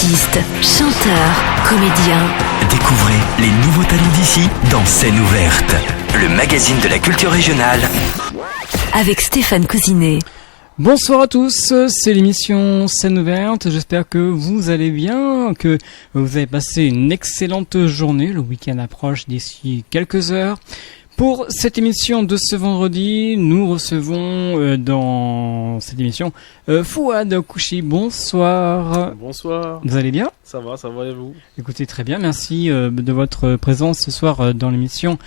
Artistes, chanteurs, comédiens. Découvrez les nouveaux talents d'ici dans Scène ouverte, le magazine de la culture régionale. Avec Stéphane Cousinet. Bonsoir à tous, c'est l'émission Scène ouverte. J'espère que vous allez bien, que vous avez passé une excellente journée. Le week-end approche d'ici quelques heures. Pour cette émission de ce vendredi, nous recevons dans cette émission Fouad Kouchi. Bonsoir. Bonsoir. Vous allez bien ? Ça va et vous ? Écoutez, très bien. Merci de votre présence ce soir dans l'émission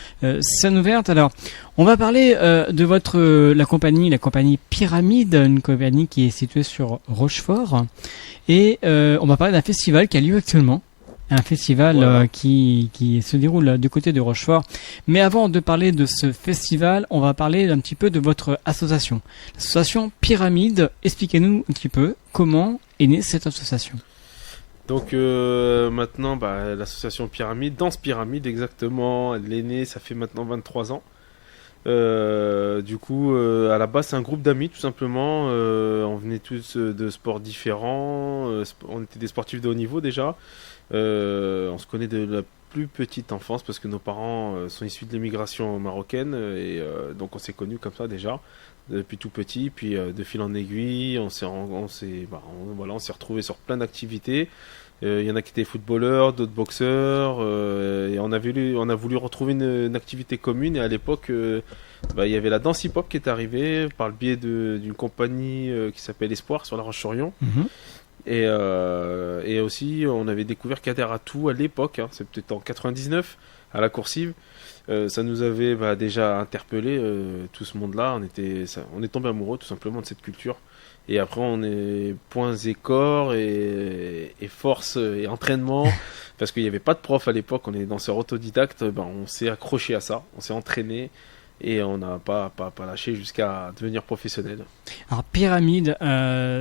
Scène ouverte. Alors, on va parler de la compagnie Pyramide, une compagnie qui est située sur Rochefort. Et on va parler d'un festival qui a lieu actuellement. Un festival voilà. Qui se déroule du côté de Rochefort. Mais avant de parler de ce festival, on va parler un petit peu de votre association. L'association Pyramide, expliquez-nous un petit peu comment est née cette association. Donc maintenant, l'association Pyramide, Danse Pyramide exactement, elle est née, ça fait maintenant 23 ans. Du coup, à la base, c'est un groupe d'amis tout simplement. On venait tous de sports différents. On était des sportifs de haut niveau déjà. On se connaît de la plus petite enfance parce que nos parents sont issus de l'immigration marocaine et donc on s'est connus comme ça déjà depuis tout petit. Puis de fil en aiguille, on s'est retrouvés sur plein d'activités. Il y en a qui étaient footballeurs, d'autres boxeurs, et on a voulu retrouver une activité commune. Et à l'époque, il y avait la danse hip-hop qui est arrivée par le biais d'une compagnie qui s'appelle Espoir sur La Roche-sur-Yon. Mm-hmm. Et aussi, on avait découvert Kader Atou à l'époque, c'est peut-être en 99, à la Coursive. Ça nous avait déjà interpellé tout ce monde-là. On est tombé amoureux tout simplement de cette culture. Et après, on est poings et corps et force et entraînement. Parce qu'il n'y avait pas de prof à l'époque, on est danseur autodidacte. On s'est accroché à ça, on s'est entraîné. Et on n'a pas lâché jusqu'à devenir professionnel. Alors pyramide,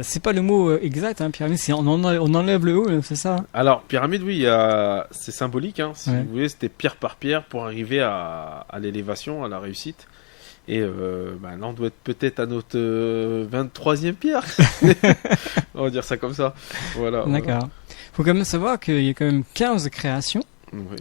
c'est pas le mot exact, pyramide, c'est on enlève le haut, c'est ça ? Alors pyramide, oui, c'est symbolique, si vous voulez, c'était pierre par pierre pour arriver à l'élévation, à la réussite. Et là, on doit être peut-être à notre 23e pierre. On va dire ça comme ça. Voilà. D'accord. Il faut quand même savoir qu'il y a quand même 15 créations. Oui.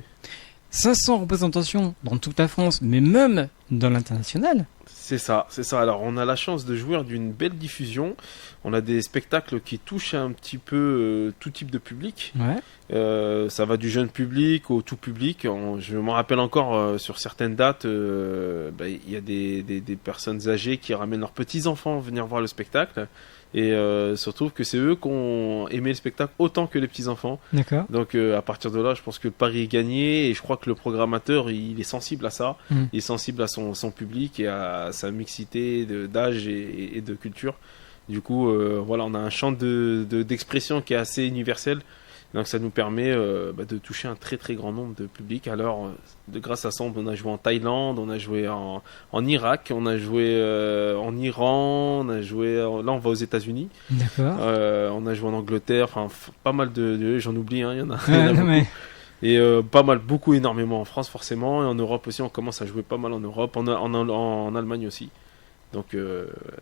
500 représentations dans toute la France, mais même dans l'international. C'est ça. Alors, on a la chance de jouir d'une belle diffusion. On a des spectacles qui touchent un petit peu tout type de public. Ouais. Ça va du jeune public au tout public. Je m'en rappelle encore sur certaines dates, y a des personnes âgées qui ramènent leurs petits-enfants venir voir le spectacle. Et se retrouve que c'est eux qui ont aimé le spectacle autant que les petits-enfants. D'accord. Donc à partir de là, je pense que le pari est gagné et je crois que le programmateur, il est sensible à ça. Il est sensible à son public et à sa mixité d'âge et de culture. Du coup, on a un champ d'expression qui est assez universel. Donc ça nous permet de toucher un très très grand nombre de publics. Alors grâce à ça, on a joué en Thaïlande, on a joué en Irak, on a joué en Iran, on a joué là on va aux États-Unis. D'accord. On a joué en Angleterre, enfin pas mal j'en oublie, il y en a, beaucoup. Mais... Et beaucoup énormément en France forcément, et en Europe aussi on commence à jouer pas mal en Europe, en Allemagne aussi. Donc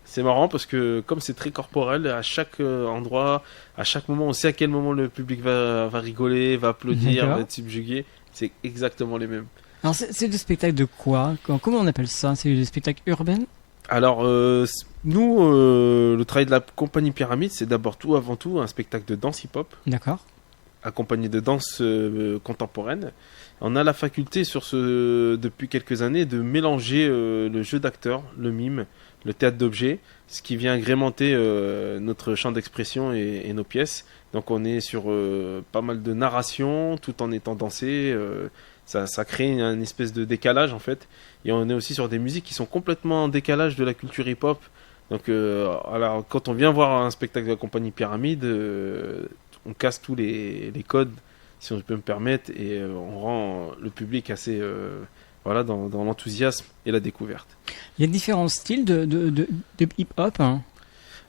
c'est marrant parce que comme c'est très corporel, à chaque endroit, à chaque moment, on sait à quel moment le public va rigoler, va applaudir, va être subjugué. C'est exactement les mêmes. Alors c'est des spectacles de quoi ? Comment on appelle ça ? C'est des spectacles urbains ? Alors nous, le travail de la compagnie Pyramide, c'est d'abord avant tout un spectacle de danse hip-hop. D'accord. Accompagné de danse contemporaine. On a la faculté depuis quelques années de mélanger le jeu d'acteur, le mime, le théâtre d'objets, ce qui vient agrémenter notre champ d'expression et nos pièces. Donc on est sur pas mal de narration tout en étant dansé. Ça crée une espèce de décalage en fait. Et on est aussi sur des musiques qui sont complètement en décalage de la culture hip-hop. Donc alors, quand on vient voir un spectacle de la compagnie Pyramide, on casse tous les codes, si on peut me permettre, et on rend le public assez dans l'enthousiasme et la découverte. Il y a différents styles de hip-hop.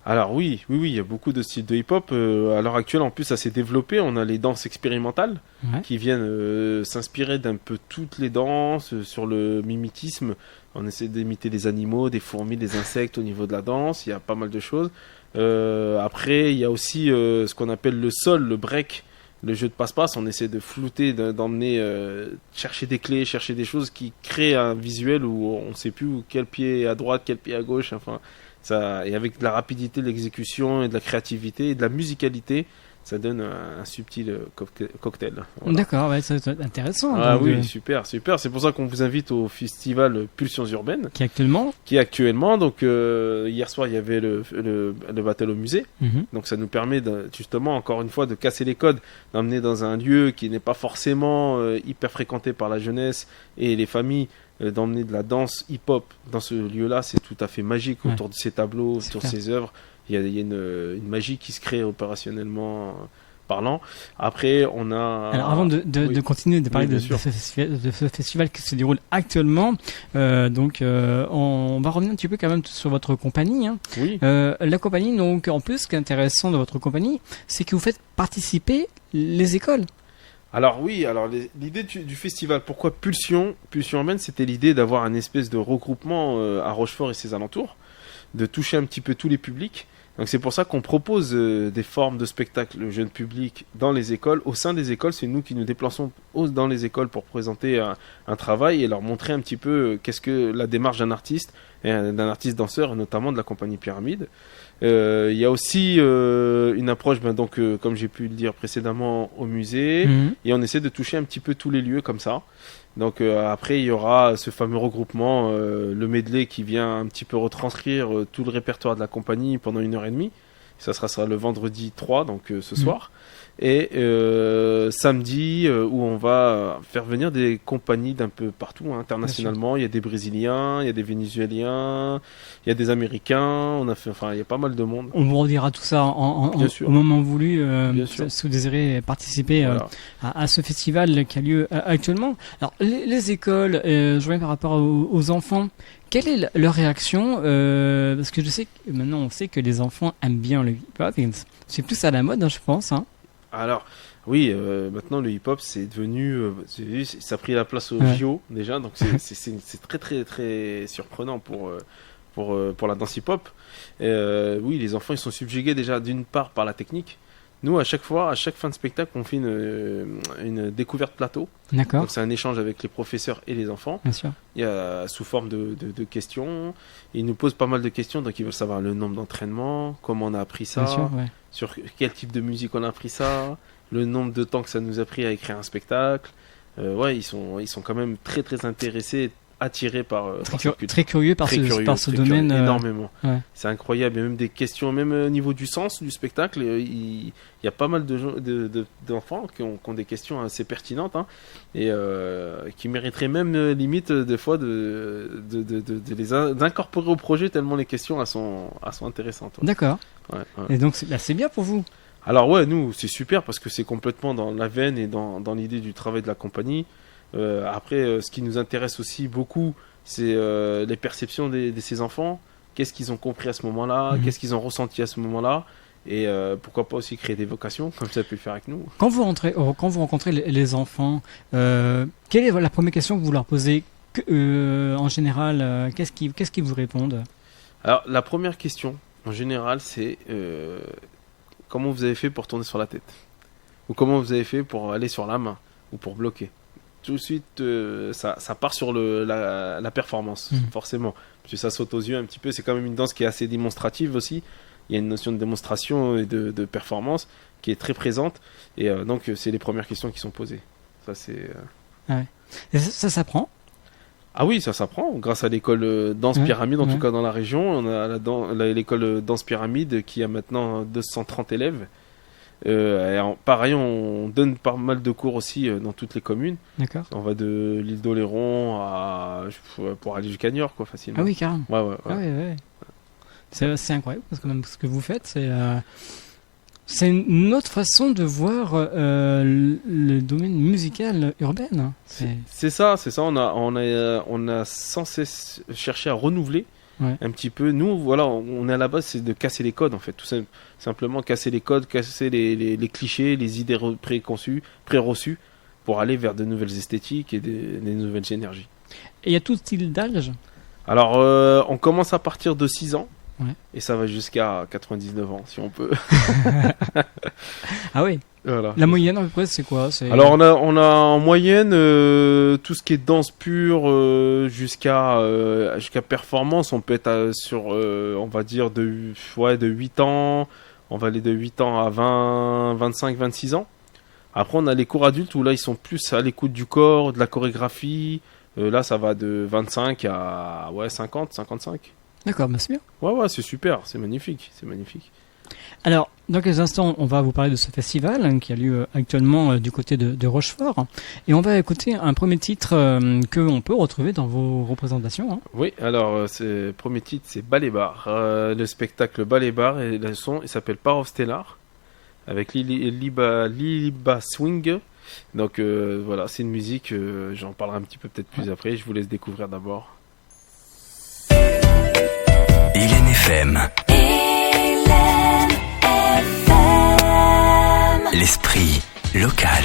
Alors oui, il y a beaucoup de styles de hip-hop. À l'heure actuelle, en plus, ça s'est développé. On a les danses expérimentales qui viennent s'inspirer d'un peu toutes les danses sur le mimétisme. On essaie d'imiter des animaux, des fourmis, des insectes au niveau de la danse. Il y a pas mal de choses. Après, il y a aussi ce qu'on appelle le sol, le break, le jeu de passe-passe, on essaie de flouter, d'emmener, chercher des clés, chercher des choses qui créent un visuel où on ne sait plus quel pied est à droite, quel pied à gauche. Enfin, ça, et avec de la rapidité de l'exécution et de la créativité et de la musicalité, ça donne un subtil cocktail. Voilà. D'accord, ouais, c'est intéressant. Ah donc, oui, super. C'est pour ça qu'on vous invite au festival Pulsions Urbaines. Qui est actuellement. Donc, hier soir, il y avait le battle au musée. Donc, ça nous permet justement, encore une fois, de casser les codes, d'emmener dans un lieu qui n'est pas forcément hyper fréquenté par la jeunesse et les familles, d'emmener de la danse hip-hop dans ce lieu-là. C'est tout à fait magique autour de ces tableaux, autour de ces œuvres. Il y a une magie qui se crée opérationnellement parlant. Après, on a... Alors, avant de continuer de parler de ce festival qui se déroule actuellement, on va revenir un petit peu quand même sur votre compagnie. Hein. Oui. La compagnie, donc, en plus, ce qui est intéressant de votre compagnie, c'est que vous faites participer les écoles. Alors oui, l'idée du festival, pourquoi Pulsion Urbaine, c'était l'idée d'avoir un espèce de regroupement à Rochefort et ses alentours, de toucher un petit peu tous les publics. Donc c'est pour ça qu'on propose des formes de spectacles jeune public dans les écoles. Au sein des écoles, c'est nous qui nous déplaçons dans les écoles pour présenter un travail et leur montrer un petit peu qu'est-ce que la démarche d'un artiste danseur, et notamment de la compagnie Pyramide. Il y a aussi une approche, comme j'ai pu le dire précédemment, au musée, et on essaie de toucher un petit peu tous les lieux comme ça. Donc après, il y aura ce fameux regroupement, le medley qui vient un petit peu retranscrire tout le répertoire de la compagnie pendant 1h30. Ça sera le vendredi 3, donc ce soir. Et samedi, où on va faire venir des compagnies d'un peu partout, internationalement. Il y a des Brésiliens, il y a des Vénézuéliens, il y a des Américains. Il y a pas mal de monde. On vous redira tout ça au moment voulu, si vous désirez participer à ce festival qui a lieu actuellement. Alors, les écoles, je reviens par rapport aux enfants. Quelle est leur réaction parce que je sais que maintenant on sait que les enfants aiment bien le hip-hop. C'est plus à la mode, je pense. Hein. Alors, oui, maintenant le hip-hop c'est devenu, ça a pris la place au JO déjà, donc c'est très très très surprenant pour la danse hip-hop. Oui, les enfants ils sont subjugués déjà d'une part par la technique. Nous, à chaque fin de spectacle, on fait une découverte plateau. D'accord. Donc, c'est un échange avec les professeurs et les enfants. Bien sûr. Il y a sous forme de questions. Ils nous posent pas mal de questions. Donc, ils veulent savoir le nombre d'entraînements, comment on a appris ça, bien sûr, sur quel type de musique on a appris ça, le nombre de temps que ça nous a pris à écrire un spectacle. Ils sont quand même très, très intéressés, attirés par très curieux par ce domaine. Énormément. C'est incroyable. Il y a même des questions, même au niveau du sens du spectacle. Il y a pas mal d'enfants qui ont des questions assez pertinentes et qui mériteraient même limite des fois d'incorporer au projet tellement les questions sont intéressantes. D'accord. Et donc c'est bien pour vous. Alors nous c'est super parce que c'est complètement dans la veine et dans l'idée du travail de la compagnie. Après, ce qui nous intéresse aussi beaucoup, c'est les perceptions de ces enfants. Qu'est-ce qu'ils ont compris à ce moment-là, qu'est-ce qu'ils ont ressenti à ce moment-là, et pourquoi pas aussi créer des vocations, comme ça peut le faire avec nous. Quand vous rencontrez les enfants, quelle est la première question que vous leur posez en général, qu'est-ce qu'ils vous répondent? Alors, la première question, en général, c'est comment vous avez fait pour tourner sur la tête? Ou comment vous avez fait pour aller sur la main, ou pour bloquer? Tout de suite, ça part sur la performance, forcément. Parce que ça saute aux yeux un petit peu. C'est quand même une danse qui est assez démonstrative aussi. Il y a une notion de démonstration et de performance qui est très présente. Et donc, c'est les premières questions qui sont posées. Ça, c'est... Et ça s'apprend? Ah oui, ça s'apprend. Grâce à l'école Danse Pyramide, en tout cas dans la région. On a l'école Danse Pyramide qui a maintenant 230 élèves. Pareil, on donne pas mal de cours aussi dans toutes les communes. D'accord. On va de l'île d'Oléron pour aller jusqu'à Niort, quoi, facilement. Ah oui, carrément. Ouais. C'est incroyable parce que même ce que vous faites, c'est une autre façon de voir le domaine musical urbain. C'est ça. On a sans cesse cherché à renouveler. Un petit peu. Nous, voilà, on est à la base, c'est de casser les codes, en fait. Tout simplement casser les codes, casser les clichés, les idées préreçues, pour aller vers de nouvelles esthétiques et des nouvelles énergies. Et il y a tout style d'âge? Alors, on commence à partir de 6 ans. Ouais. Et ça va jusqu'à 99 ans, si on peut. Ah oui. Voilà. La moyenne, à peu près, c'est quoi? Alors, on a en moyenne tout ce qui est danse pure jusqu'à performance. On peut être sur, on va dire, de 8 ans. On va aller de 8 ans à 20, 25, 26 ans. Après, on a les cours adultes où là, ils sont plus à l'écoute du corps, de la chorégraphie. Là, ça va de 25 à 50, 55. D'accord, bah c'est bien. Ouais, c'est super, c'est magnifique, c'est magnifique. Alors, dans quelques instants, on va vous parler de ce festival qui a lieu actuellement du côté de Rochefort. Et on va écouter un premier titre qu'on peut retrouver dans vos représentations. Hein. Oui, alors, le premier titre, c'est Ballet Bar. Le spectacle Ballet Bar, et le son, il s'appelle Power of Stellar, avec Liba Swing. Donc, voilà, c'est une musique, j'en parlerai un petit peu peut-être plus après. Je vous laisse découvrir d'abord. Hélène FM. L'esprit local.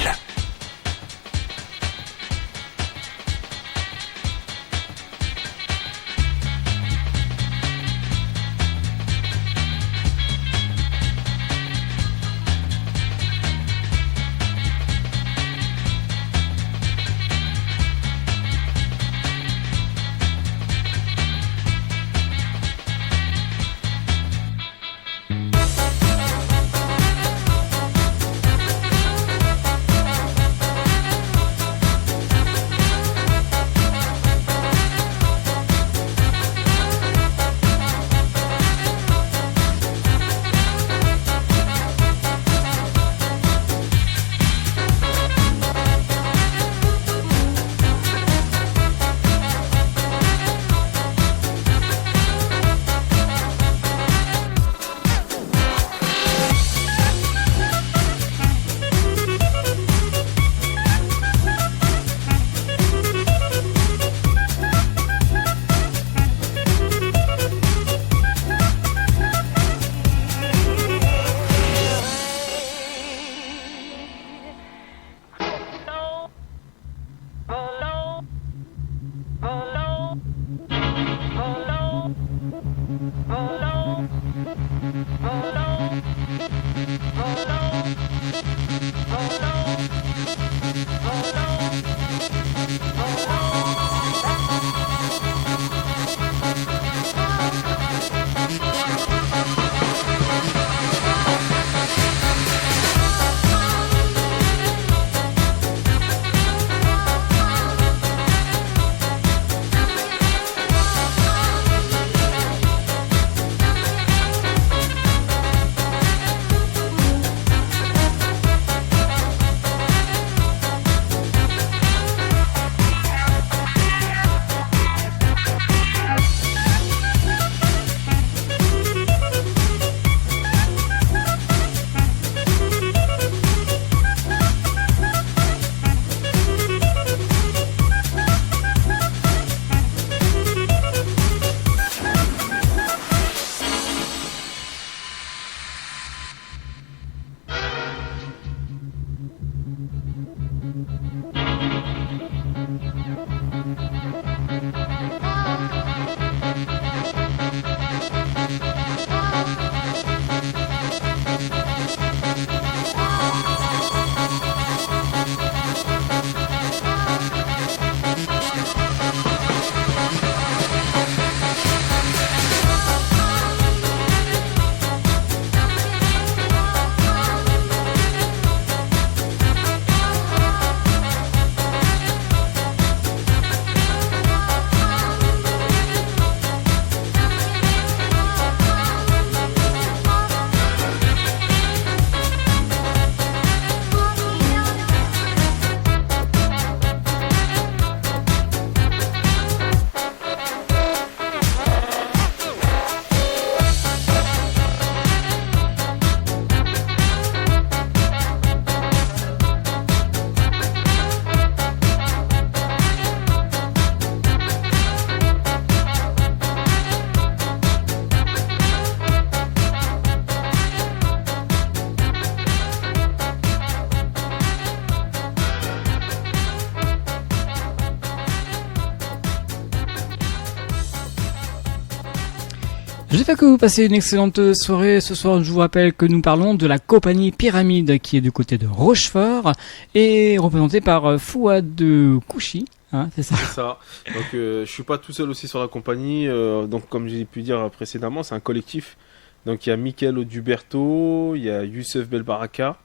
J'espère que vous passez une excellente soirée. Ce soir, je vous rappelle que nous parlons de la compagnie Pyramide qui est du côté de Rochefort et représentée par Fouad Kouchi. Hein, c'est ça. C'est ça. Donc je suis pas tout seul aussi sur la compagnie. Donc comme j'ai pu dire précédemment, c'est un collectif. Donc il y a Mickaël Oduberto, il y a Youssef Belbaraka,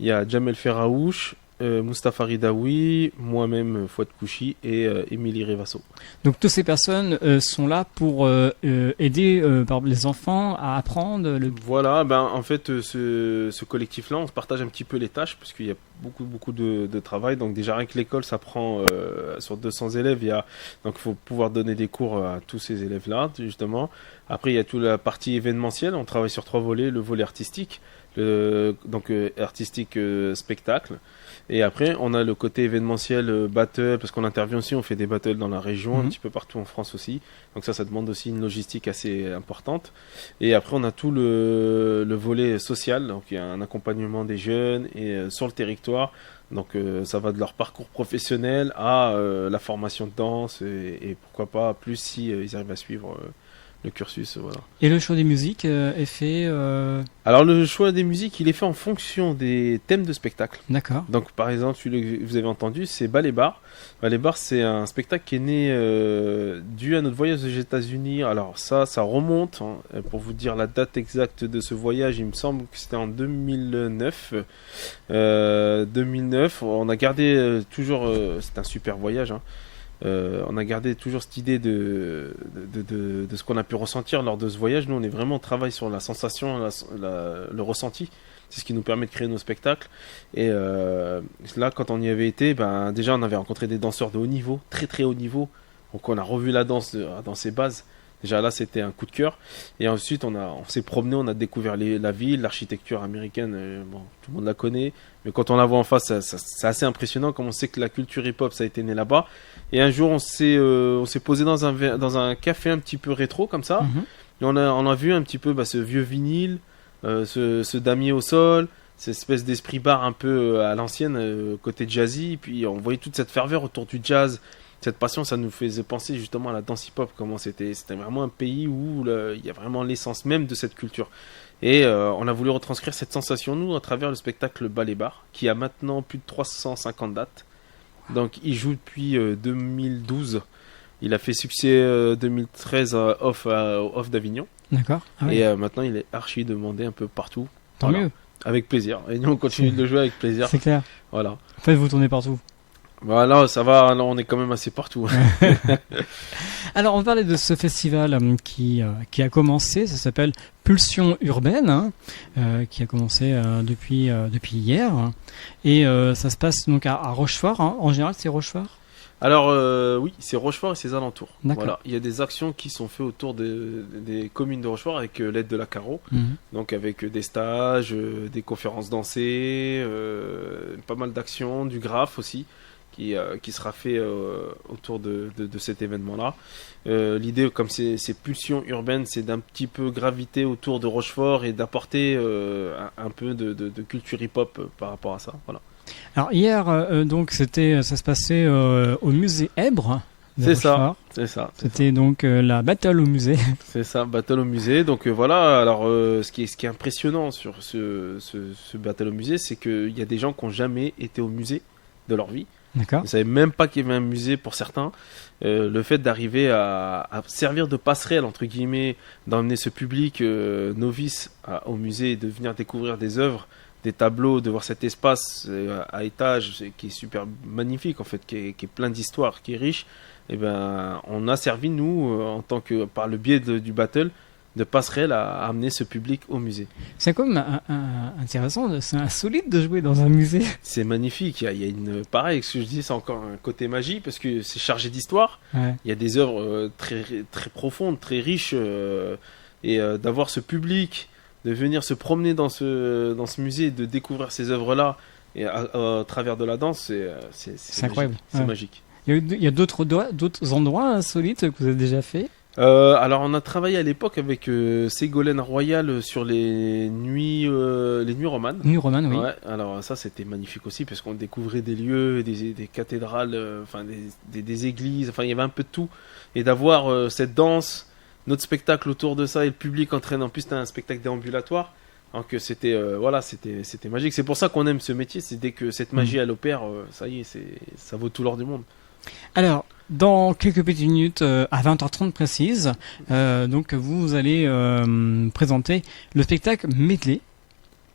il y a Jamel Ferraouche, Mustapha Ridaoui, moi-même Fouad Kouchi et Émilie Revasso. Donc toutes ces personnes sont là pour aider par exemple, les enfants à apprendre. Voilà, en fait ce collectif-là, on se partage un petit peu les tâches parce qu'il y a beaucoup de travail. Donc déjà rien que l'école, ça prend sur 200 élèves, donc il faut pouvoir donner des cours à tous ces élèves-là justement. Après il y a toute la partie événementielle, on travaille sur 3 volets, le volet artistique, artistique spectacle. Et après, on a le côté événementiel, battle, parce qu'on intervient aussi, on fait des battles dans la région, un petit peu partout en France aussi. Donc ça demande aussi une logistique assez importante. Et après, on a tout le volet social, donc il y a un accompagnement des jeunes et sur le territoire. Donc ça va de leur parcours professionnel à la formation de danse et pourquoi pas plus si ils arrivent à suivre le cursus, voilà. Et le choix des musiques est fait Alors le choix des musiques, il est fait en fonction des thèmes de spectacle. D'accord. Donc par exemple, celui que vous avez entendu, c'est Ballet Bar. Ballet Bar, c'est un spectacle qui est né dû à notre voyage aux États-Unis. Alors ça remonte, hein, pour vous dire la date exacte de ce voyage, il me semble que c'était en 2009. 2009, on a gardé toujours, c'est un super voyage, hein. On a gardé toujours cette idée de ce qu'on a pu ressentir lors de ce voyage. Nous, on est vraiment au travail sur la sensation, le ressenti. C'est ce qui nous permet de créer nos spectacles. Et là, quand on y avait été, déjà, on avait rencontré des danseurs de haut niveau, très très haut niveau. Donc, on a revu la danse dans ses bases. Déjà là, c'était un coup de cœur. Et ensuite, on s'est promené, on a découvert la ville, l'architecture américaine. Tout le monde la connaît. Mais quand on la voit en face, c'est assez impressionnant. Comme on sait que la culture hip-hop, ça a été né là-bas. Et un jour, on s'est posé dans un café un petit peu rétro, comme ça. Et on a vu un petit peu ce vieux vinyle, ce damier au sol, cette espèce d'esprit bar un peu à l'ancienne, côté jazzy. Puis on voyait toute cette ferveur autour du jazz. Cette passion, ça nous faisait penser justement à la danse hip-hop, comment c'était vraiment un pays où il y a vraiment l'essence même de cette culture. Et on a voulu retranscrire cette sensation, nous, à travers le spectacle Ballet Bar, qui a maintenant plus de 350 dates. Donc il joue depuis 2012. Il a fait succès 2013 off d'Avignon. D'accord. Ah oui. Et maintenant, il est archi demandé un peu partout. Tant mieux. Avec plaisir. Et nous, on continue de le jouer avec plaisir. C'est clair. Voilà. En fait, vous tournez partout. Voilà, ça va, là on est quand même assez partout. Alors on parlait de ce festival qui a commencé, ça s'appelle Pulsion Urbaine, hein, qui a commencé depuis hier. Et ça se passe donc à Rochefort, hein. En général c'est Rochefort. Alors oui, c'est Rochefort et ses alentours. D'accord. Voilà. Il y a des actions qui sont faites autour des communes de Rochefort avec l'aide de la Caro. Donc avec des stages, des conférences dansées, pas mal d'actions, du graphe aussi. Qui sera fait autour de cet événement-là. L'idée, comme c'est pulsion urbaine, c'est d'un petit peu graviter autour de Rochefort et d'apporter un peu de culture hip-hop par rapport à ça. Voilà. Alors hier, donc ça se passait au musée Èbre. C'est ça. C'était donc la battle au musée. C'est ça, battle au musée. Donc voilà. Alors ce qui est impressionnant sur ce battle au musée, c'est qu'il y a des gens qui n'ont jamais été au musée de leur vie. D'accord. Ils ne savaient même pas qu'il y avait un musée pour certains. Le fait d'arriver à servir de passerelle, entre guillemets, d'emmener ce public novice au musée et de venir découvrir des œuvres, des tableaux, de voir cet espace à étage qui est super magnifique, en fait, qui est plein d'histoires, qui est riche. Et on a servi, nous, en tant que, par le biais du battle, de passerelle à amener ce public au musée. C'est quand même intéressant, c'est insolite de jouer dans un musée. C'est magnifique, il y a une pareil, ce que je dis, c'est encore un côté magie parce que c'est chargé d'histoire. Ouais. Il y a des œuvres très très profondes, très riches, et d'avoir ce public, de venir se promener dans ce musée, de découvrir ces œuvres-là et à travers de la danse, c'est incroyable. C'est magique. Il y a d'autres endroits insolites que vous avez déjà fait? Alors on a travaillé à l'époque avec Ségolène Royal sur les nuits romanes. Nuits romanes, oui. Ouais, alors ça c'était magnifique aussi parce qu'on découvrait des lieux, des cathédrales, des églises, enfin il y avait un peu de tout. Et d'avoir cette danse notre spectacle autour de ça et le public entraîne. En plus, c'était un spectacle déambulatoire. Donc c'était c'était magique. C'est pour ça qu'on aime ce métier. C'est dès que cette magie elle opère, ça y est, ça vaut tout l'or du monde. Alors, dans quelques petites minutes, à 20h30 précise, donc vous allez présenter le spectacle Medley.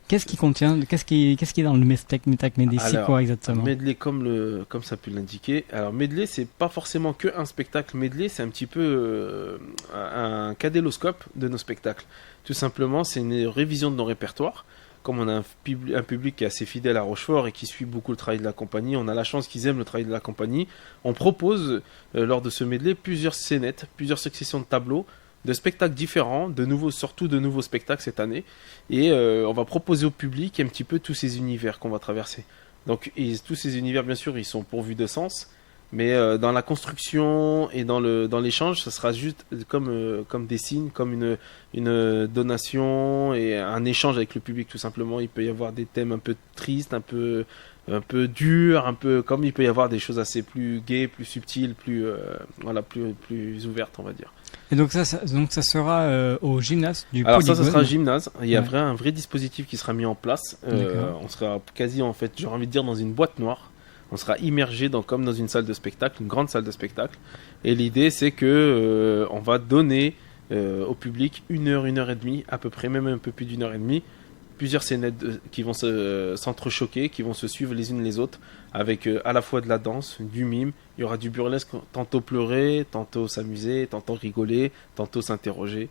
Qu'est-ce qui contient, qu'est-ce qui est dans le spectacle Medley, c'est quoi exactement? Medley, comme ça peut l'indiquer. Alors Medley, c'est pas forcément que un spectacle. Medley, c'est un petit peu un cadéloscope de nos spectacles. Tout simplement, c'est une révision de nos répertoires. Comme on a un public qui est assez fidèle à Rochefort et qui suit beaucoup le travail de la compagnie, on a la chance qu'ils aiment le travail de la compagnie. On propose, lors de ce medley, plusieurs scénettes, plusieurs successions de tableaux, de spectacles différents, surtout de nouveaux spectacles cette année. Et on va proposer au public un petit peu tous ces univers qu'on va traverser. Donc tous ces univers, bien sûr, ils sont pourvus de sens. Mais dans la construction et dans l'échange, ça sera juste comme des signes, comme une donation et un échange avec le public tout simplement. Il peut y avoir des thèmes un peu tristes, un peu durs, un peu comme il peut y avoir des choses assez plus gaies, plus subtiles, plus ouvertes, on va dire. Et donc ça sera au gymnase du Alors Polygone. ça sera un gymnase. Il y a un vrai dispositif qui sera mis en place. On sera quasi en fait, j'ai envie de dire, dans une boîte noire. On sera immergé comme dans une salle de spectacle, une grande salle de spectacle. Et l'idée, c'est que on va donner au public 1 heure, 1 heure et demie, à peu près, même un peu plus d'1 heure et demie, plusieurs scénettes qui vont s'entrechoquer, qui vont se suivre les unes les autres, avec à la fois de la danse, du mime. Il y aura du burlesque, tantôt pleurer, tantôt s'amuser, tantôt rigoler, tantôt s'interroger.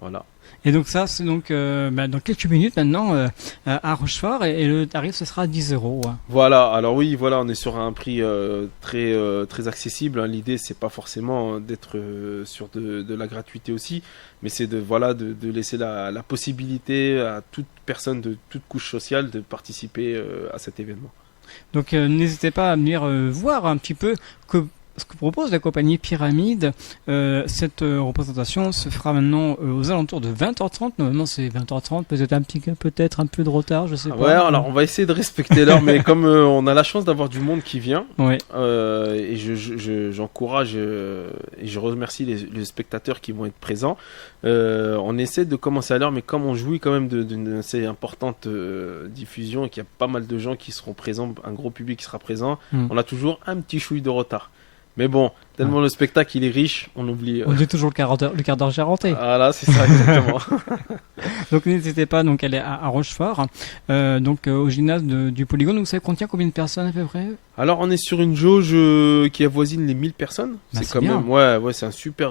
Voilà. Et donc ça, c'est donc dans quelques minutes maintenant à Rochefort et le tarif ce sera 10 €. Voilà, alors oui, voilà, on est sur un prix très accessible. Hein. L'idée, c'est pas forcément d'être sur de la gratuité aussi, mais c'est de laisser la possibilité à toute personne de toute couche sociale de participer à cet événement. Donc n'hésitez pas à venir voir un petit peu ce que propose la compagnie Pyramide. Cette représentation se fera maintenant aux alentours de 20h30. Normalement c'est 20h30, peut-être un peu de retard, je sais pas. Ouais, alors on va essayer de respecter l'heure, mais comme on a la chance d'avoir du monde qui vient, ouais. Et j'encourage et je remercie les spectateurs qui vont être présents. On essaie de commencer à l'heure, mais comme on jouit quand même d'une assez importante diffusion et qu'il y a pas mal de gens qui seront présents, un gros public qui sera présent, on a toujours un petit chouille de retard. Mais bon, tellement le spectacle il est riche, on oublie. On dit toujours le quart d'heure garanté. Voilà, c'est ça exactement. Donc n'hésitez pas donc aller à Rochefort, au gymnase du Polygone. Vous savez contient combien de personnes à peu près? Alors on est sur une jauge qui avoisine les 1000 personnes. C'est quand bien. même ouais, c'est un super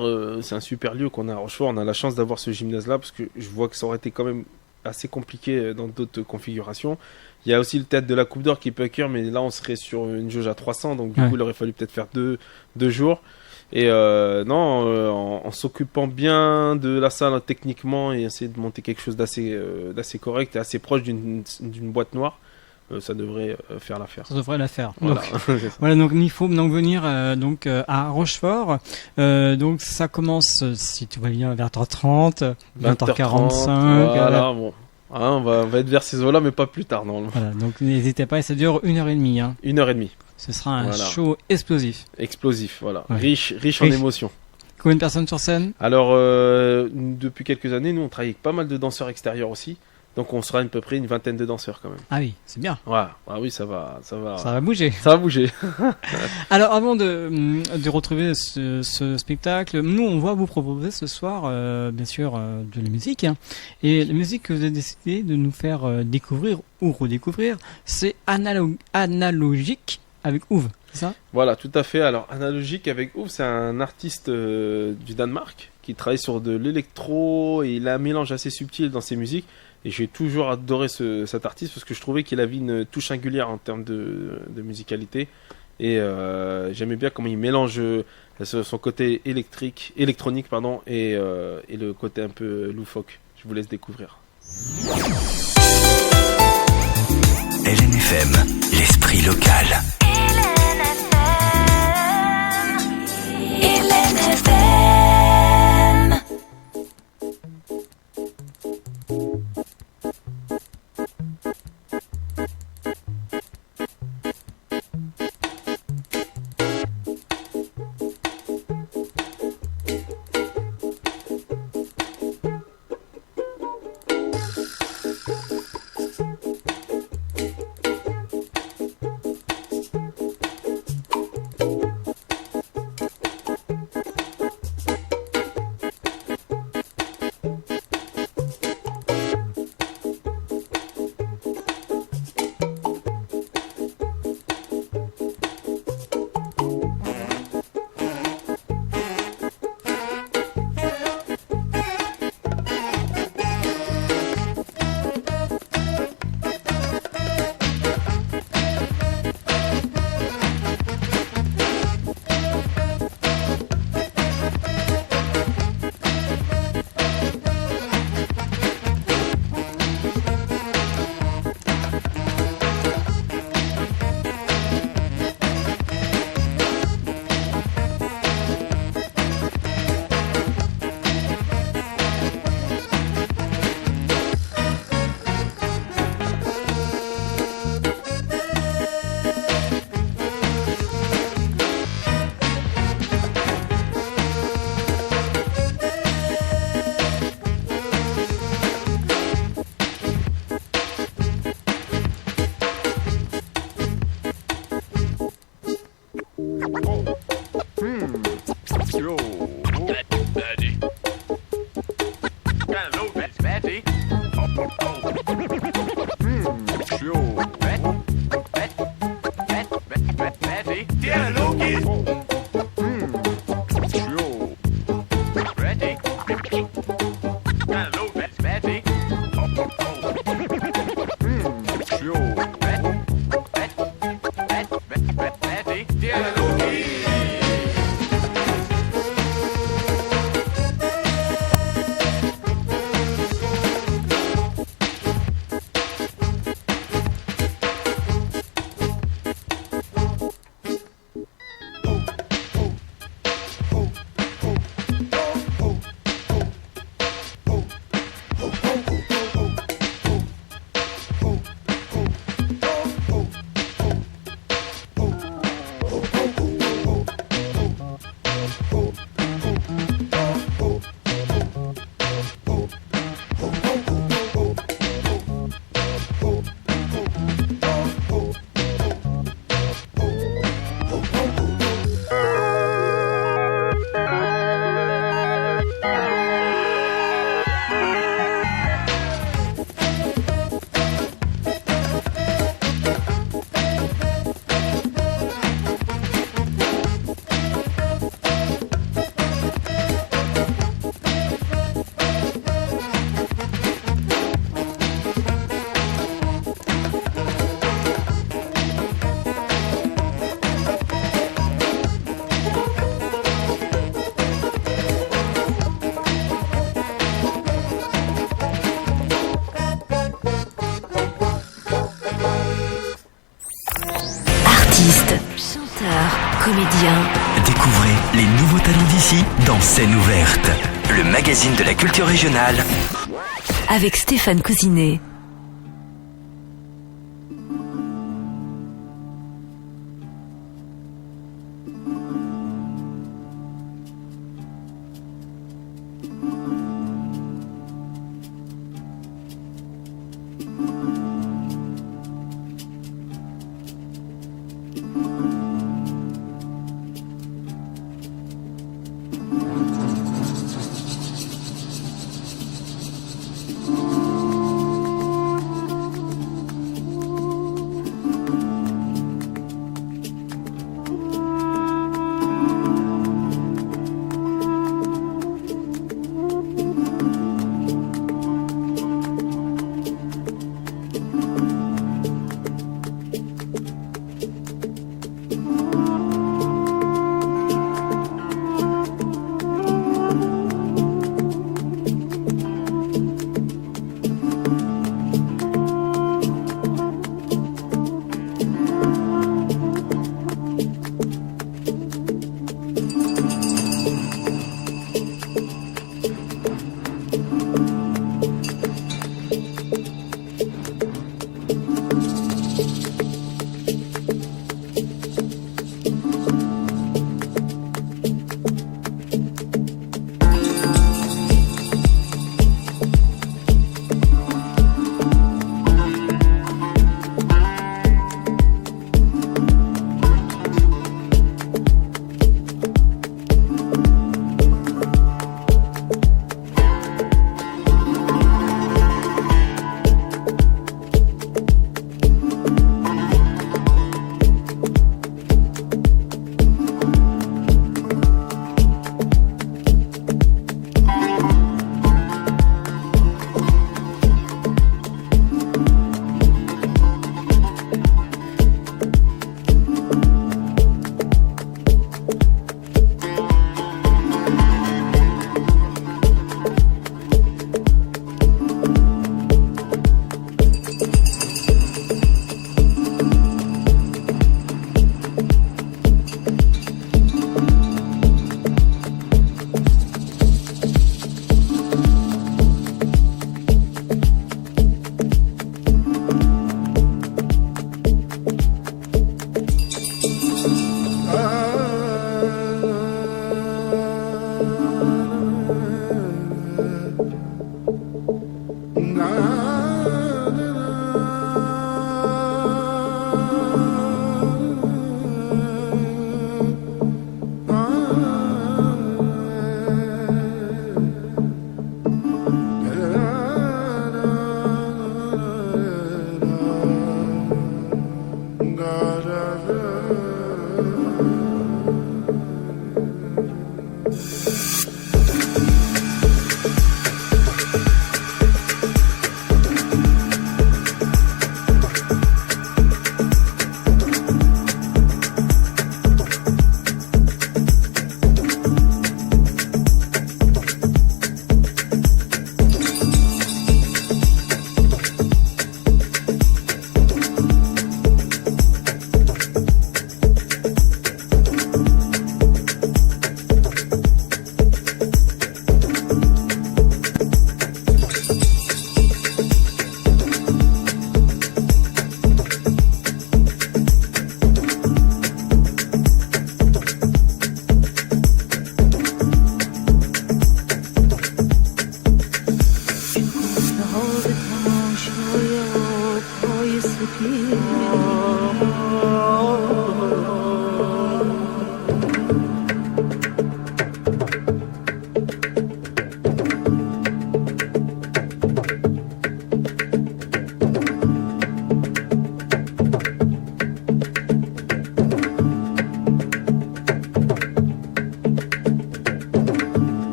lieu qu'on a à Rochefort. On a la chance d'avoir ce gymnase là parce que je vois que ça aurait été quand même assez compliqué dans d'autres configurations. Il y a aussi le théâtre de la Coupe d'Or qui peut accueillir, mais là on serait sur une jauge à 300, donc du coup il aurait fallu peut-être faire deux jours. Et en s'occupant bien de la salle techniquement et essayer de monter quelque chose d'assez correct et assez proche d'une boîte noire, ça devrait faire l'affaire. Ça devrait la faire. Voilà. Voilà, donc il faut donc venir à Rochefort. Donc ça commence, si tout va bien, vers 20h30, 20h45. Voilà, bon. Hein, on va être vers ces eaux-là, mais pas plus tard, normalement. Voilà, donc n'hésitez pas, et ça dure 1h30. 1h30. Ce sera un show explosif. Explosif, voilà. Ouais. Riche en émotions. Combien de personnes sur scène? Alors, depuis quelques années, nous, on travaille avec pas mal de danseurs extérieurs aussi. Donc, on sera à peu près une vingtaine de danseurs quand même. Ah oui, c'est bien. Ouais. Ah oui, ça va. Ça va bouger. Ça va bouger. Alors, avant de retrouver ce spectacle, nous, on va vous proposer ce soir, bien sûr, de la musique. Hein. Et la musique que vous avez décidé de nous faire découvrir ou redécouvrir, c'est Analogique avec Ouve, c'est ça? Voilà, tout à fait. Alors, Analogique avec Ouve, c'est un artiste du Danemark qui travaille sur de l'électro et il a un mélange assez subtil dans ses musiques. Et j'ai toujours adoré cet artiste parce que je trouvais qu'il avait une touche singulière en termes de musicalité. Et j'aimais bien comment il mélange son côté électronique et le côté un peu loufoque. Je vous laisse découvrir. LNFM, l'esprit local. Comédien. Découvrez les nouveaux talents d'ici dans Scène ouverte, le magazine de la culture régionale. Avec Stéphane Cousinet.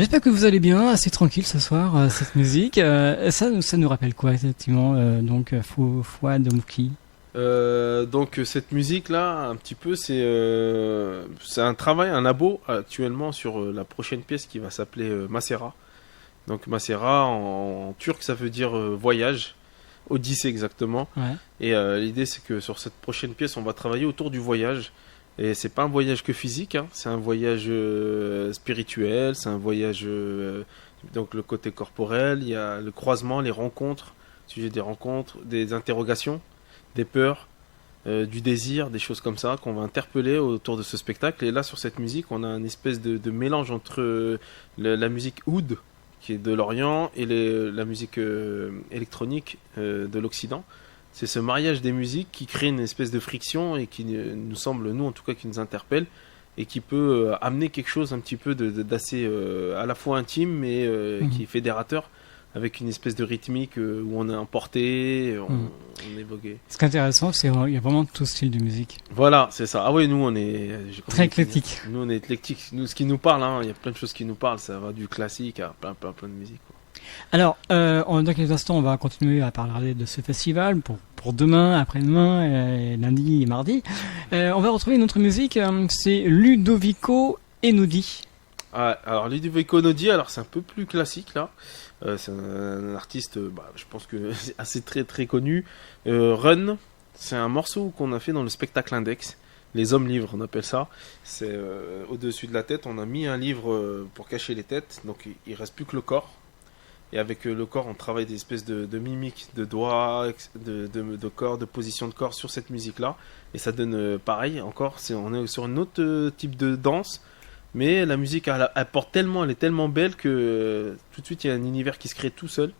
J'espère que vous allez bien, assez tranquille ce soir, cette musique. Ça nous rappelle quoi effectivement donc Fouad Mouki. Donc cette musique là, un petit peu, c'est un travail, un labo actuellement sur la prochaine pièce qui va s'appeler Macera. Donc Macera en turc ça veut dire voyage, Odyssée exactement. Ouais. Et l'idée c'est que sur cette prochaine pièce on va travailler autour du voyage. Et c'est pas un voyage que physique, hein. C'est un voyage spirituel, c'est un voyage donc le côté corporel, il y a le croisement, les rencontres, sujet des rencontres, des interrogations, des peurs, du désir, des choses comme ça qu'on va interpeller autour de ce spectacle. Et là sur cette musique on a une espèce de mélange entre la musique oud qui est de l'Orient et la musique électronique de l'Occident. C'est ce mariage des musiques qui crée une espèce de friction et qui nous semble, nous en tout cas, qui nous interpelle et qui peut amener quelque chose un petit peu d'assez à la fois intime mais qui est fédérateur avec une espèce de rythmique où on est emporté, on est vogué. Ce qui est intéressant, c'est qu'il y a vraiment tout style de musique. Voilà, c'est ça. Ah oui, nous on est très éclectique. Nous on est éclectique. Nous, ce qui nous parle, hein, il y a plein de choses qui nous parlent. Ça va du classique à plein de musique. Quoi. Alors, dans quelques instants, on va continuer à parler de ce festival pour demain, après-demain, lundi et mardi. On va retrouver une autre musique, c'est Ludovico Einaudi. Ah, alors Ludovico Einaudi, alors c'est un peu plus classique là. C'est un artiste, je pense que c'est assez très connu. Run, c'est un morceau qu'on a fait dans le spectacle Index. Les hommes livres, on appelle ça. C'est au-dessus de la tête, on a mis un livre pour cacher les têtes, donc il reste plus que le corps. Et avec le corps, on travaille des espèces de mimiques, de doigts, de corps, de position de corps sur cette musique-là. Et ça donne pareil, encore, on est sur un autre type de danse. Mais la musique, elle est tellement belle que tout de suite, il y a un univers qui se crée tout seul.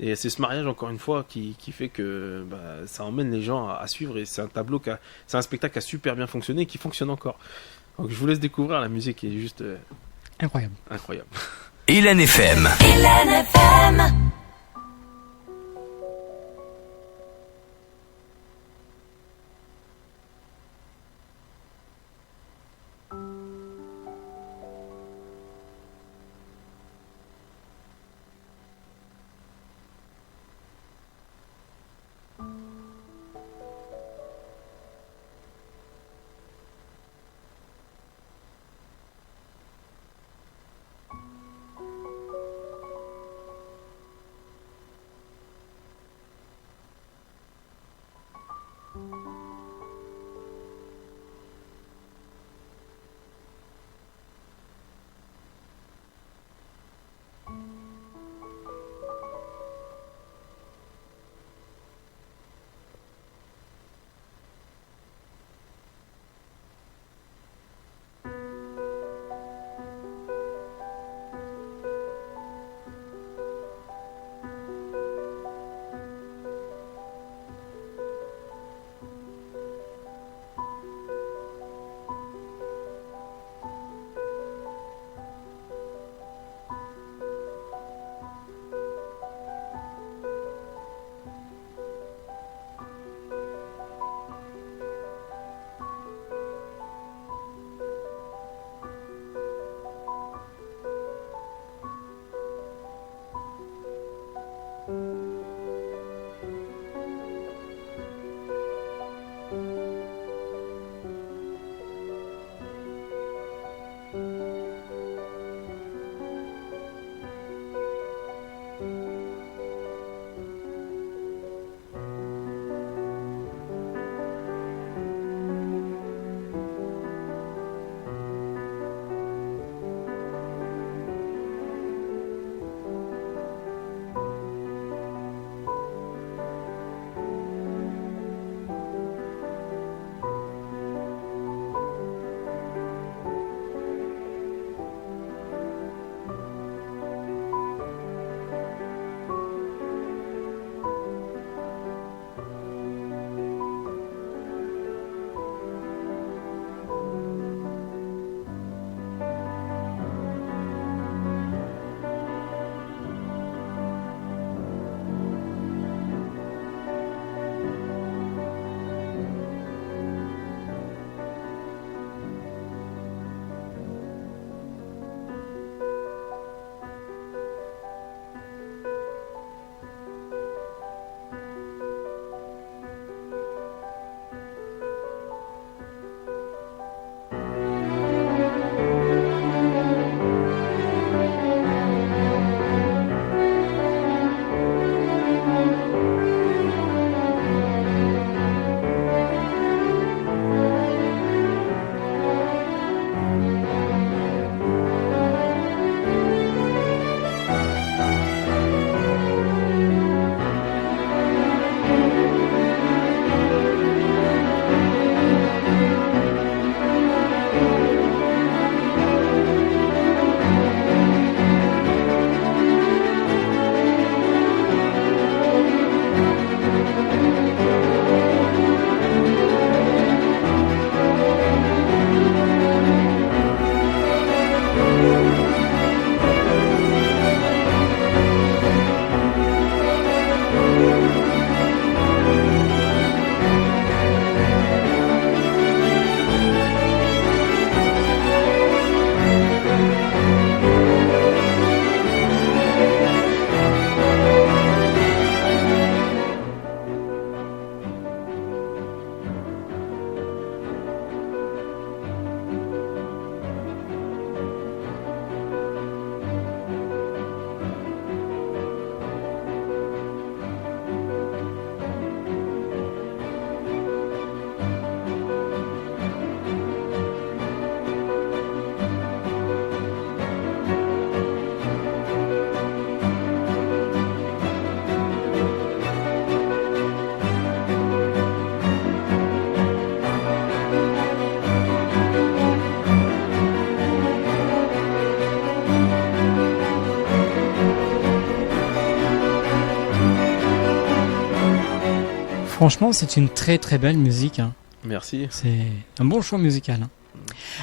Et c'est ce mariage, encore une fois, qui fait que ça emmène les gens à suivre. Et c'est c'est un spectacle qui a super bien fonctionné et qui fonctionne encore. Donc je vous laisse découvrir, la musique est juste incroyable. Hélène FM. Hélène FM. Franchement, c'est une très très belle musique. Hein. Merci. C'est un bon choix musical. Hein.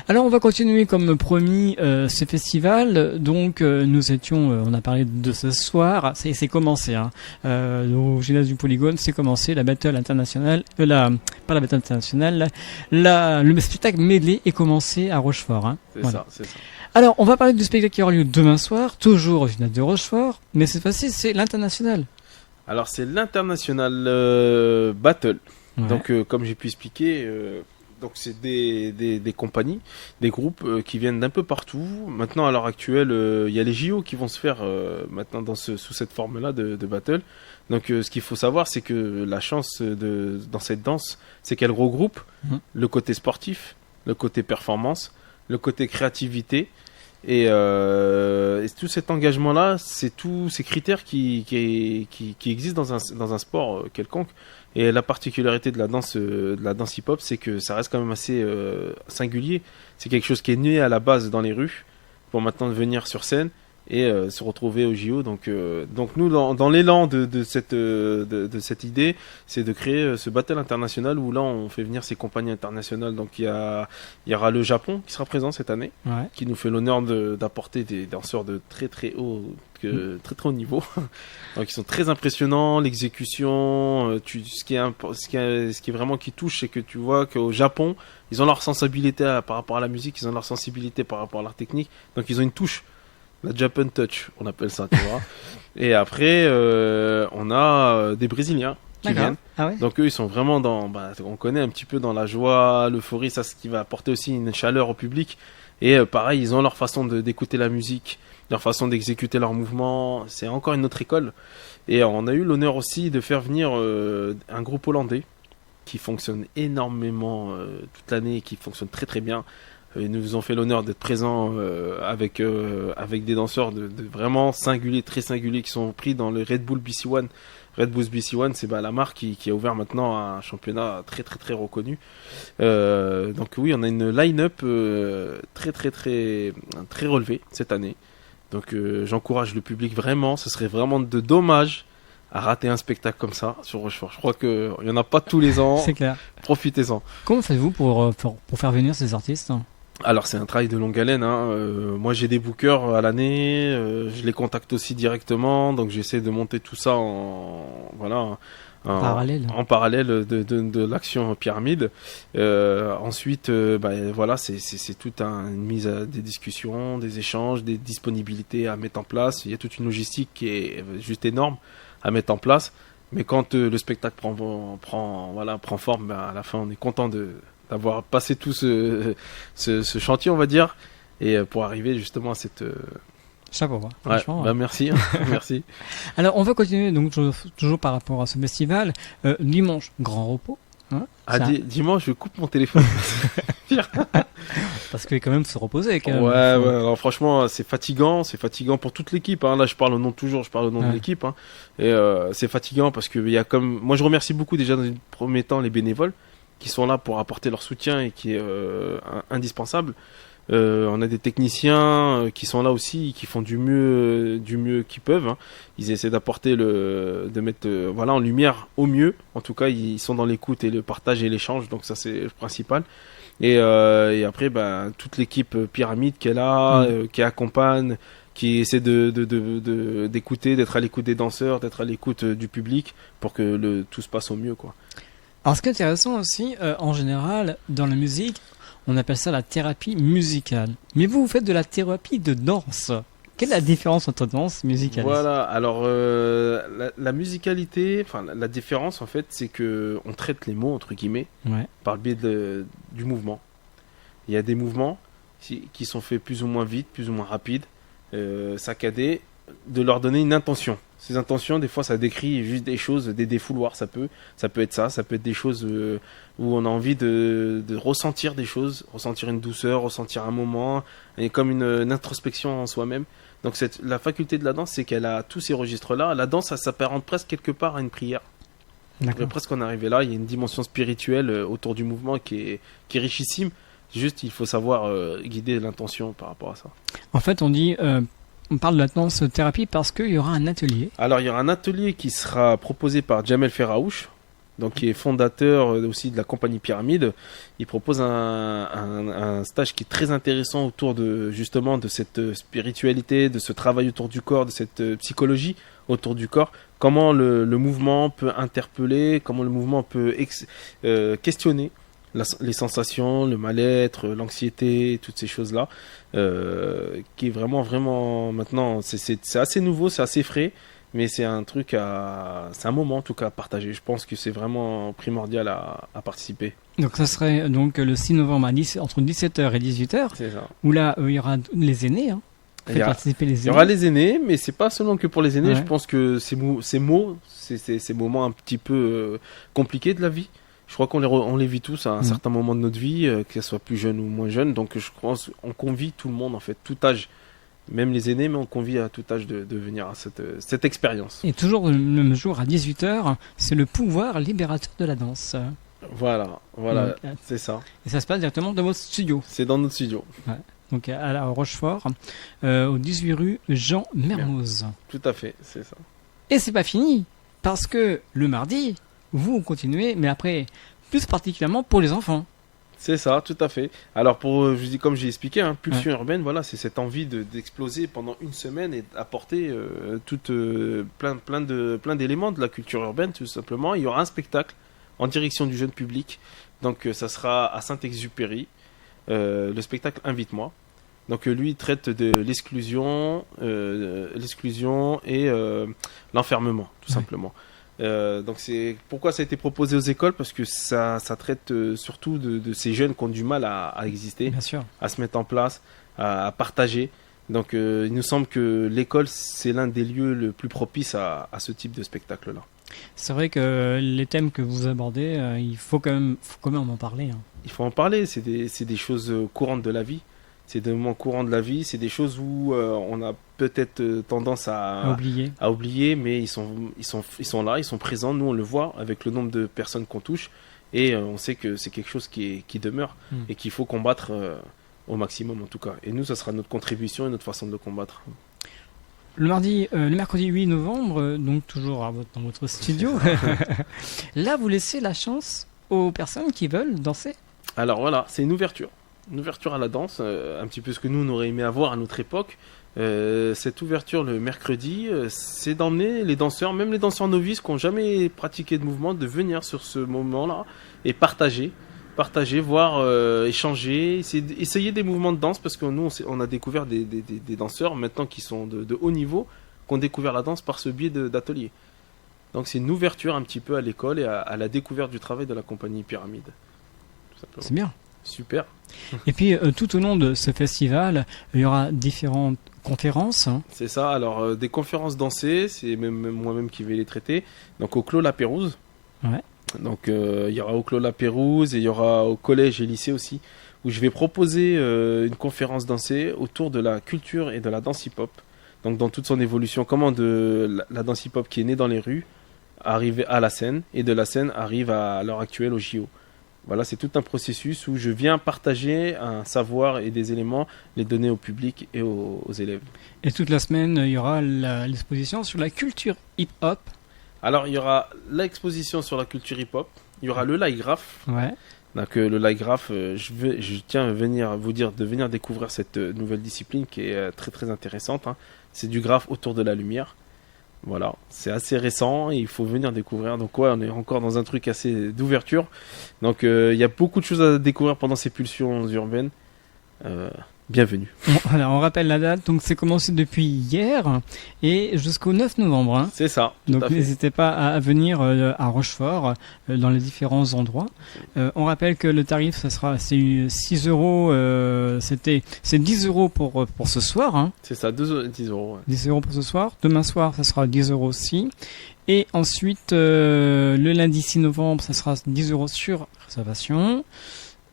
Alors on va continuer comme promis ce festival. Donc nous étions, on a parlé de ce soir, c'est commencé. Hein. Au gymnase du Polygone, c'est commencé la battle internationale, pas la battle internationale, le spectacle medley est commencé à Rochefort. Hein. C'est voilà. ça. Alors on va parler du spectacle qui aura lieu demain soir, toujours au gymnase de Rochefort, mais cette fois-ci c'est l'international. Alors c'est l'international battle. Ouais. Donc comme j'ai pu expliquer. Donc c'est des compagnies, des groupes qui viennent d'un peu partout. Maintenant à l'heure actuelle, il y a les JO qui vont se faire maintenant sous cette forme-là de battle. Donc ce qu'il faut savoir, c'est que la chance dans cette danse, c'est qu'elle regroupe le côté sportif, le côté performance, le côté créativité. Et tout cet engagement-là, c'est tous ces critères qui existent dans un sport quelconque. Et la particularité de la danse hip-hop, c'est que ça reste quand même assez singulier. C'est quelque chose qui est né à la base dans les rues, pour maintenant venir sur scène et se retrouver au JO. Donc nous, dans l'élan de cette idée, c'est de créer ce battle international où là, on fait venir ces compagnies internationales. Donc il y aura le Japon qui sera présent cette année, qui nous fait l'honneur d'apporter des danseurs de très très haut niveau. Donc ils sont très impressionnants, l'exécution, ce qui est vraiment qui touche, c'est que tu vois qu'au Japon, ils ont leur sensibilité par rapport à la musique, ils ont leur sensibilité par rapport à leur technique, donc ils ont une touche, la Japan Touch, on appelle ça, tu vois. Et après, on a des Brésiliens qui viennent. Ah ouais. Donc eux, ils sont vraiment on connaît un petit peu dans la joie, l'euphorie, ça, ce qui va apporter aussi une chaleur au public. Et pareil, ils ont leur façon d'écouter la musique, leur façon d'exécuter leurs mouvements. C'est encore une autre école. Et on a eu l'honneur aussi de faire venir un groupe hollandais qui fonctionne énormément toute l'année et qui fonctionne très très bien. Ils nous ont fait l'honneur d'être présents avec des danseurs de vraiment singuliers, très singuliers, qui sont pris dans le Red Bull BC One. Red Bull BC One, c'est la marque qui a ouvert maintenant un championnat très très très reconnu. Donc oui, on a une line-up très très très très relevée cette année. Donc j'encourage le public vraiment. Ce serait vraiment dommage à rater un spectacle comme ça sur Rochefort. Je crois qu'il n'y en a pas tous les ans. C'est clair. Profitez-en. Comment faites-vous pour faire venir ces artistes ? Alors c'est un travail de longue haleine. Moi j'ai des bookers à l'année, je les contacte aussi directement, donc j'essaie de monter tout ça en parallèle de l'action pyramide. Ensuite, c'est toute une mise à des discussions, des échanges, des disponibilités à mettre en place. Il y a toute une logistique qui est juste énorme à mettre en place. Mais quand le spectacle prend forme, à la fin on est content d'avoir passé tout ce chantier, on va dire, et pour arriver justement à cette... Chapeau, franchement. Merci, merci. Alors, on va continuer donc toujours par rapport à ce festival. Dimanche, grand repos. Hein, dimanche, je coupe mon téléphone. Parce qu'il faut quand même se reposer. Quand même. Ouais. Alors, franchement, c'est fatigant pour toute l'équipe. Hein. Là, je parle au nom de l'équipe. Hein. Et c'est fatigant parce que moi, je remercie beaucoup déjà dans le premier temps les bénévoles qui sont là pour apporter leur soutien et qui est indispensable. On a des techniciens qui sont là aussi, qui font du mieux qu'ils peuvent. Hein. Ils essaient d'apporter de mettre en lumière au mieux. En tout cas, ils sont dans l'écoute et le partage et l'échange. Donc ça, c'est le principal. Et après, toute l'équipe Pyramide qui est là, qui accompagne, qui essaie d'écouter, d'être à l'écoute des danseurs, d'être à l'écoute du public pour que tout se passe au mieux, quoi. Alors, ce qui est intéressant aussi, en général, dans la musique, on appelle ça la thérapie musicale. Mais vous faites de la thérapie de danse. Quelle est la différence entre danse et musicalité ? Voilà, alors la musicalité, la différence en fait, c'est que on traite les mots entre guillemets par le biais du mouvement. Il y a des mouvements qui sont faits plus ou moins vite, plus ou moins rapides, saccadés, de leur donner une intention. Ces intentions, des fois, ça décrit juste des choses, des défouloirs. Ça peut être ça, ça peut être des choses où on a envie de ressentir des choses, ressentir une douceur, ressentir un moment, et comme une introspection en soi-même. Donc la faculté de la danse, c'est qu'elle a tous ces registres-là. La danse, ça s'apparente presque quelque part à une prière. Presque on est arrivé là, il y a une dimension spirituelle autour du mouvement qui est richissime. Juste, il faut savoir guider l'intention par rapport à ça. En fait, on parle de la danse thérapie parce qu'il y aura un atelier. Alors, il y aura un atelier qui sera proposé par Jamel Ferraouche, donc qui est fondateur aussi de la compagnie Pyramide. Il propose un stage qui est très intéressant autour de justement de cette spiritualité, de ce travail autour du corps, de cette psychologie autour du corps. Comment le mouvement peut interpeller, comment le mouvement peut questionner les sensations, le mal-être, l'anxiété, toutes ces choses-là, qui est vraiment maintenant, c'est assez nouveau, c'est assez frais. Mais c'est un truc c'est un moment en tout cas à partager. Je pense que c'est vraiment primordial à participer. Donc ça serait donc le 6 novembre entre 17h et 18h. C'est ça. Où là, il y aura les aînés. Hein. Participer les aînés. Il y aura les aînés, mais c'est pas seulement que pour les aînés. Ouais. Je pense que ces moments un petit peu compliqués de la vie, je crois on les vit tous à un certain moment de notre vie, que ce soit plus jeune ou moins jeune. Donc je pense qu'on convie tout le monde en fait, tout âge. Même les aînés, mais on convie à tout âge de venir à cette expérience. Et toujours le même jour à 18h, c'est le pouvoir libérateur de la danse. Voilà, c'est ça. Et ça se passe directement dans votre studio. C'est dans notre studio. Ouais. Donc à la Rochefort, au 18 rue Jean Mermoz. Tout à fait, c'est ça. Et c'est pas fini, parce que le mardi, vous continuez, mais après, plus particulièrement pour les enfants. C'est ça, tout à fait. Alors, comme j'ai expliqué, Pulsion urbaine, voilà, c'est cette envie d'exploser pendant une semaine et d'apporter plein d'éléments de la culture urbaine, tout simplement. Il y aura un spectacle en direction du jeune public. Donc, ça sera à Saint-Exupéry. Le spectacle Invite-moi. Donc, lui, il traite de l'exclusion et l'enfermement, tout simplement. Donc c'est pourquoi ça a été proposé aux écoles, parce que ça traite surtout de ces jeunes qui ont du mal à exister, bien sûr, à se mettre en place, à partager. Donc il nous semble que l'école, c'est l'un des lieux le plus propice à ce type de spectacle-là. C'est vrai que les thèmes que vous abordez, il faut quand même en parler. Il faut en parler, c'est des choses courantes de la vie. C'est des moments courants de la vie, c'est des choses où on a peut-être tendance à oublier, mais ils sont là, ils sont présents. Nous, on le voit avec le nombre de personnes qu'on touche, et on sait que c'est quelque chose qui demeure et qu'il faut combattre au maximum en tout cas. Et nous, ça sera notre contribution et notre façon de le combattre. Le mercredi 8 novembre, donc toujours dans votre studio, là vous laissez la chance aux personnes qui veulent danser. Alors voilà, c'est une ouverture à la danse, un petit peu ce que nous on aurait aimé avoir à notre époque. Cette ouverture le mercredi, c'est d'emmener les danseurs, même les danseurs novices qui n'ont jamais pratiqué de mouvement, de venir sur ce moment-là et partager, voir, échanger, essayer des mouvements de danse, parce que nous on a découvert des danseurs maintenant qui sont de haut niveau, qui ont découvert la danse par ce biais d'ateliers. Donc c'est une ouverture un petit peu à l'école et à la découverte du travail de la compagnie Pyramide. C'est bien. Super. Et puis tout au long de ce festival, il y aura différentes conférences. C'est ça, alors des conférences dansées, c'est même moi-même qui vais les traiter. Donc au Clos La Pérouse. Ouais. Donc il y aura au Clos La Pérouse et il y aura au collège et lycée aussi, où je vais proposer une conférence dansée autour de la culture et de la danse hip-hop. Donc dans toute son évolution, comment de la danse hip-hop qui est née dans les rues arrive à la scène, et de la scène arrive à l'heure actuelle au JO. Voilà, c'est tout un processus où je viens partager un savoir et des éléments, les donner au public et aux élèves. Et toute la semaine, il y aura l'exposition sur la culture hip-hop. Alors, il y aura l'exposition sur la culture hip-hop, il y aura le live graph. Ouais. Donc, le live graph, je tiens à vous dire de venir découvrir cette nouvelle discipline qui est très très intéressante. C'est du graphe autour de la lumière. Voilà, c'est assez récent et il faut venir découvrir. Donc ouais, on est encore dans un truc assez d'ouverture. Donc il y a beaucoup de choses à découvrir pendant ces pulsions urbaines. Bienvenue. Voilà, on rappelle la date. Donc c'est commencé depuis hier et jusqu'au 9 novembre. C'est ça. Donc n'hésitez pas à venir à Rochefort dans les différents endroits. On rappelle que le tarif, c'est 6 euros. C'est 10 euros pour ce soir. C'est ça, 10 euros. Ouais. 10 euros pour ce soir. Demain soir, ça sera 10 euros aussi. Et ensuite, le lundi 6 novembre, ça sera 10 euros sur réservation.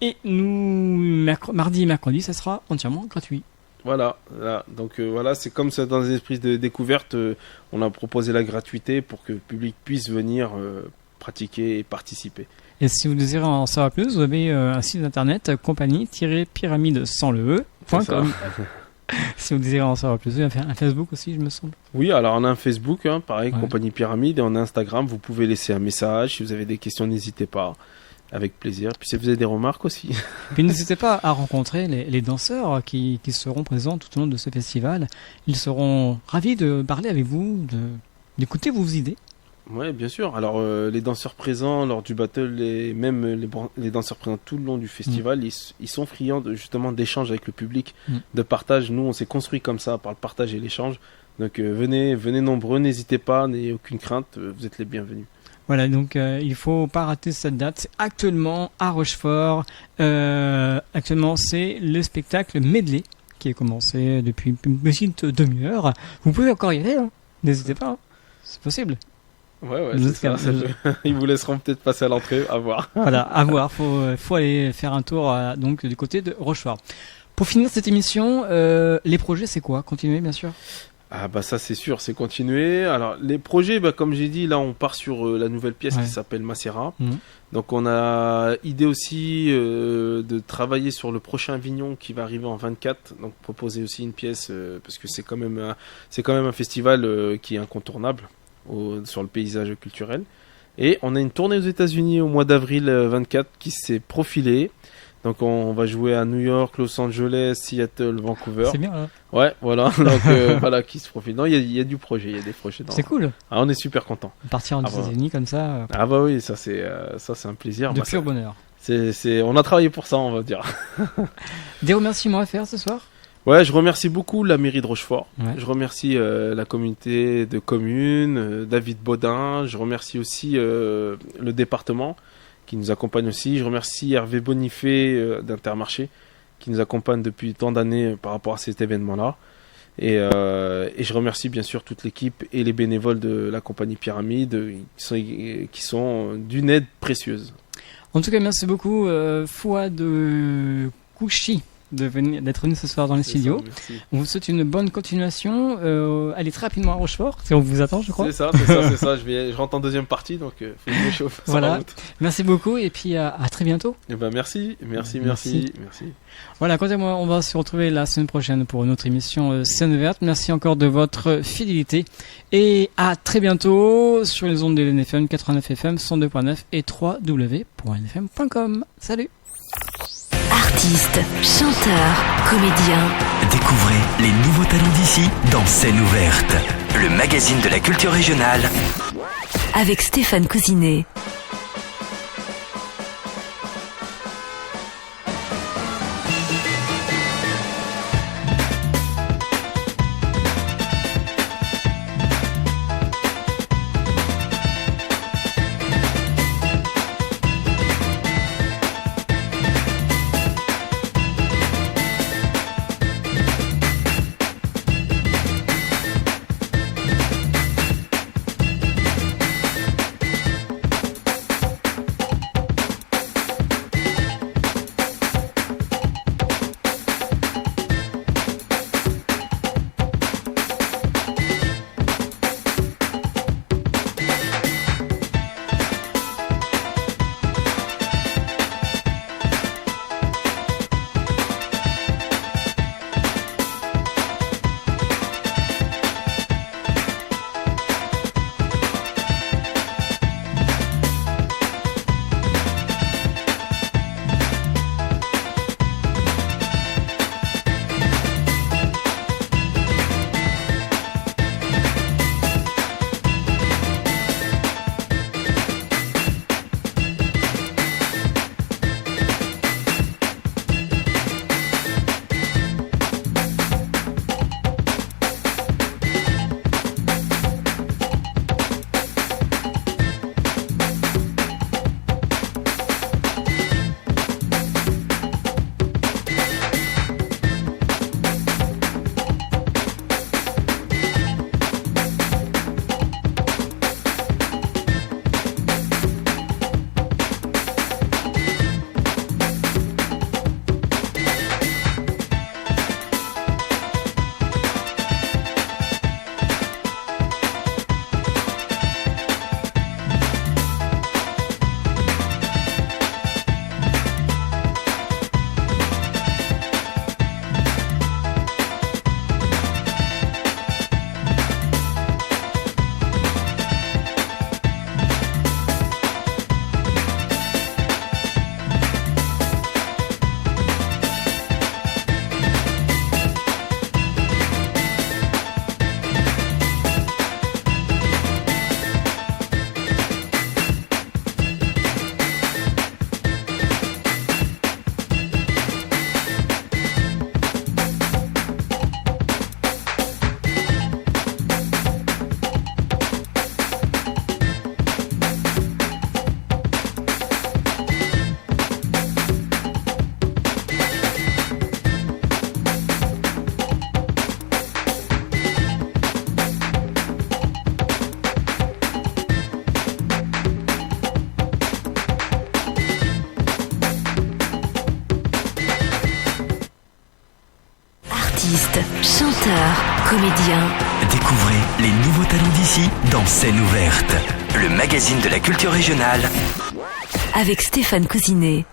Et mardi et mercredi, ça sera entièrement gratuit. Voilà. Donc voilà, c'est comme ça dans un esprit de découverte, on a proposé la gratuité pour que le public puisse venir pratiquer et participer. Et si vous désirez en savoir plus, vous avez un site internet compagnie-pyramide sans le e.com. Si vous désirez en savoir plus, il y a un Facebook aussi, je me semble. Oui, alors on a un Facebook, pareil, Ouais. Compagnie Pyramide, et on a Instagram. Vous pouvez laisser un message. Si vous avez des questions, n'hésitez pas. Avec plaisir. Puis si vous avez des remarques aussi. Puis n'hésitez pas à rencontrer les danseurs qui seront présents tout au long de ce festival. Ils seront ravis de parler avec vous, d'écouter vos idées. Oui, bien sûr. Alors, les danseurs présents lors du battle et même les danseurs présents tout le long du festival, ils sont friands justement d'échanges avec le public, de partage. Nous, on s'est construit comme ça, par le partage et l'échange. Donc, venez nombreux, n'hésitez pas, n'ayez aucune crainte, vous êtes les bienvenus. Voilà, donc il ne faut pas rater cette date. C'est actuellement à Rochefort. Actuellement, c'est le spectacle Medley qui est commencé depuis une petite demi-heure. Vous pouvez encore y aller, hein. N'hésitez pas, hein. C'est possible. Ouais, c'est ça. Ils vous laisseront peut-être passer à l'entrée, à voir. Voilà, à voir. Faut aller faire un tour donc du côté de Rochefort. Pour finir cette émission, les projets, c'est quoi? Continuer, bien sûr. Ah bah ça c'est sûr, c'est continuer. Alors les projets, comme j'ai dit, là on part sur la nouvelle pièce qui s'appelle Macera. Donc on a idée aussi de travailler sur le prochain Avignon qui va arriver en 24. Donc proposer aussi une pièce parce que c'est quand même un festival qui est incontournable sur le paysage culturel. Et on a une tournée aux États-Unis au mois d'avril 24 qui s'est profilée. Donc on va jouer à New York, Los Angeles, Seattle, Vancouver. C'est bien, là. Ouais, voilà. Donc voilà qui se profile. Non, il y a du projet, il y a des projets. C'est cool. Ah, on est super content. Partir en États-Unis comme ça. Ah bah oui, ça c'est un plaisir. De pur bonheur. On a travaillé pour ça, on va dire. Des remerciements à faire ce soir? Ouais, je remercie beaucoup la mairie de Rochefort. Ouais. Je remercie la communauté de communes, David Baudin. Je remercie aussi le département qui nous accompagne aussi. Je remercie Hervé Bonifay d'Intermarché qui nous accompagne depuis tant d'années par rapport à cet événement-là. Et je remercie bien sûr toute l'équipe et les bénévoles de la compagnie Pyramide qui sont d'une aide précieuse. En tout cas, merci beaucoup Fouad Kouchi d'être venu ce soir dans les studios. On vous souhaite une bonne continuation. Allez très rapidement à Rochefort, on vous attend, je crois. C'est ça. Je rentre en deuxième partie, donc faut que je me chauffe. Voilà. Merci beaucoup et puis à très bientôt. Et merci. Voilà, quant à moi, on va se retrouver la semaine prochaine pour une autre émission Scène Verte. Merci encore de votre fidélité et à très bientôt sur les ondes de l'NFM 89 FM 102.9 et www.nfm.com. Salut. Artistes, chanteurs, comédiens. Découvrez les nouveaux talents d'ici dans Scène ouverte, le magazine de la culture régionale. Avec Stéphane Cousinet. Artistes, chanteurs, comédiens. Découvrez les nouveaux talents d'ici dans Scène ouverte, le magazine de la culture régionale. Avec Stéphane Cousinet.